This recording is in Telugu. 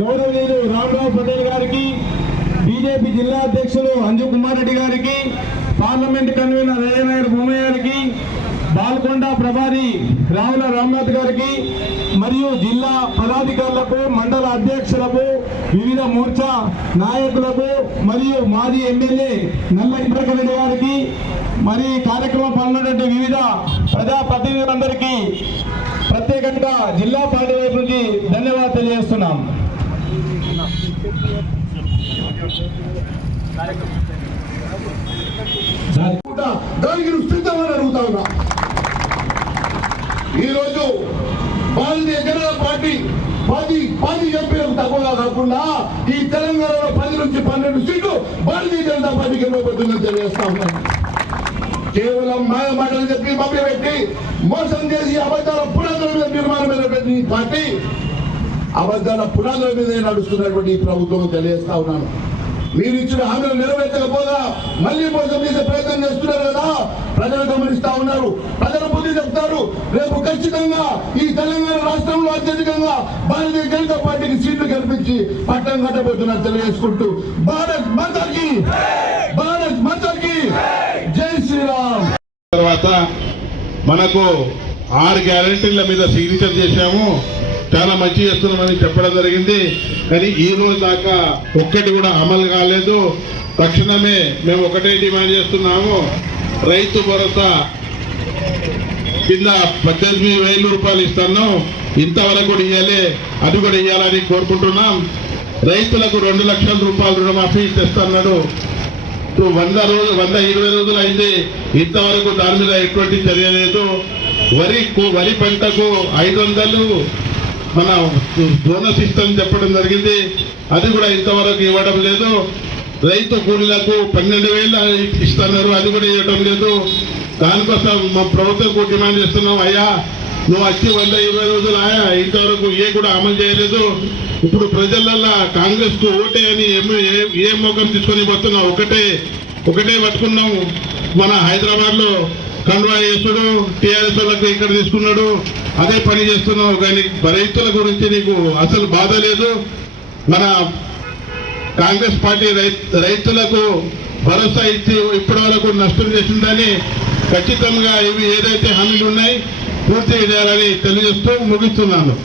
గౌరవనీయులు రామరావు పటేల్ గారికి బీజేపీ జిల్లా అధ్యక్షులు అంజు కుమార్ రెడ్డి గారికి పార్లమెంట్ కన్వీనర్ అయ్యనాయుడు భూమయ్య గారికి బాల్కొండ ప్రభారి రావుల రామ్నాథ్ గారికి మరియు జిల్లా పదాధికారులకు మండల అధ్యక్షులకు వివిధ మోర్చా నాయకులకు మరియు మాజీ ఎమ్మెల్యే నల్ల ఇంద్రకరెడ్డి గారికి మరి కార్యక్రమం పాల్గొన్నటువంటి వివిధ ప్రజాప్రతినిధులందరికీ ప్రత్యేకంగా జిల్లా పార్టీ వైపు నుంచి ధన్యవాదాలు తెలియజేస్తున్నాం దానికి నువ్వు సిద్ధమని అడుగుతా ఉన్నా ఈరోజు భారతీయ జనతా పార్టీ పది పది ఎంపీలకు తక్కువగా కాకుండా ఈ తెలంగాణలో పది నుంచి పన్నెండు సీట్లు భారతీయ జనతా పార్టీకి ఇవ్వబోతుందని తెలియజేస్తా ఉన్నాను కేవలం మాయ మాటలు చెప్పి మభ్యపెట్టి మోసం చేసి అబద్ధాల పురాతన నిర్మాణం పార్టీ అబద్ధాల పునాదుల మీద నడుస్తున్నటువంటి ఈ ప్రభుత్వం తెలియజేస్తా ఉన్నాను మీరు ఇచ్చిన హామీలు నెరవేర్చకపోగా మళ్ళీ మోసం తీసే ప్రయత్నం చేస్తున్నారు కదా ప్రజలు గమనిస్తా ఉన్నారు ప్రజలు బుద్ధి చెప్తారు రేపు ఖచ్చితంగా ఈ తెలంగాణ రాష్ట్రంలో అత్యధికంగా భారతీయ జనతా పార్టీకి సీట్లు కల్పించి పట్టం కట్టబోతున్నారు తెలియజేసుకుంటూ భారత్ మాతాకి భారత్ మాతాకి జై శ్రీరామ్ తర్వాత మనకు ఆరు గ్యారంటీల మీద సిగ్నేచర్ చేశాము చాలా మంచి చేస్తున్నామని చెప్పడం జరిగింది కానీ ఈ రోజు దాకా ఒక్కటి కూడా అమలు కాలేదు తక్షణమే మేము ఒకటే డిమాండ్ చేస్తున్నాము రైతు భరోసా కింద పద్దెనిమిది వేల రూపాయలు ఇస్తాను ఇంతవరకు కూడా ఇవ్వాలి అది కూడా ఇవ్వాలని కోరుకుంటున్నాం రైతులకు రెండు లక్షల రూపాయలు రుణమాఫీ తెస్తున్నాడు వంద రోజు వంద ఇరవై రోజులు అయింది ఇంతవరకు దాని మీద ఎటువంటి చర్య లేదు వరి వరి పంటకు ఐదు వందలు మన బోనస్ ఇస్తామని చెప్పడం జరిగింది అది కూడా ఇంతవరకు ఇవ్వడం లేదు రైతు కూలీలకు పన్నెండు వేలు ఇస్తున్నారు అది కూడా ఇవ్వడం లేదు దానికోసం మా ప్రభుత్వం డిమాండ్ చేస్తున్నాం అయ్యా నువ్వు వచ్చి వంద ఇరవై రోజులు ఆయా ఇంతవరకు ఏ కూడా అమలు చేయలేదు ఇప్పుడు ప్రజలల్లా కాంగ్రెస్ కు ఓటే అని ఏ ముఖం తీసుకొని పోతున్నావు ఒకటే ఒకటే పట్టుకున్నాం మన హైదరాబాద్ లో కల్వా చేస్తుడు టీఆర్ఎస్ వాళ్ళకు ఇక్కడ తీసుకున్నాడు అదే పని చేస్తున్నావు కానీ రైతుల గురించి నీకు అసలు బాధ లేదు మన కాంగ్రెస్ పార్టీ రైతులకు భరోసా ఇచ్చి ఇప్పటి వరకు నష్టం చేసిందని ఖచ్చితంగా ఇవి ఏదైతే హామీలు ఉన్నాయి పూర్తి చేయాలని తెలియజేస్తూ ముగిస్తున్నాను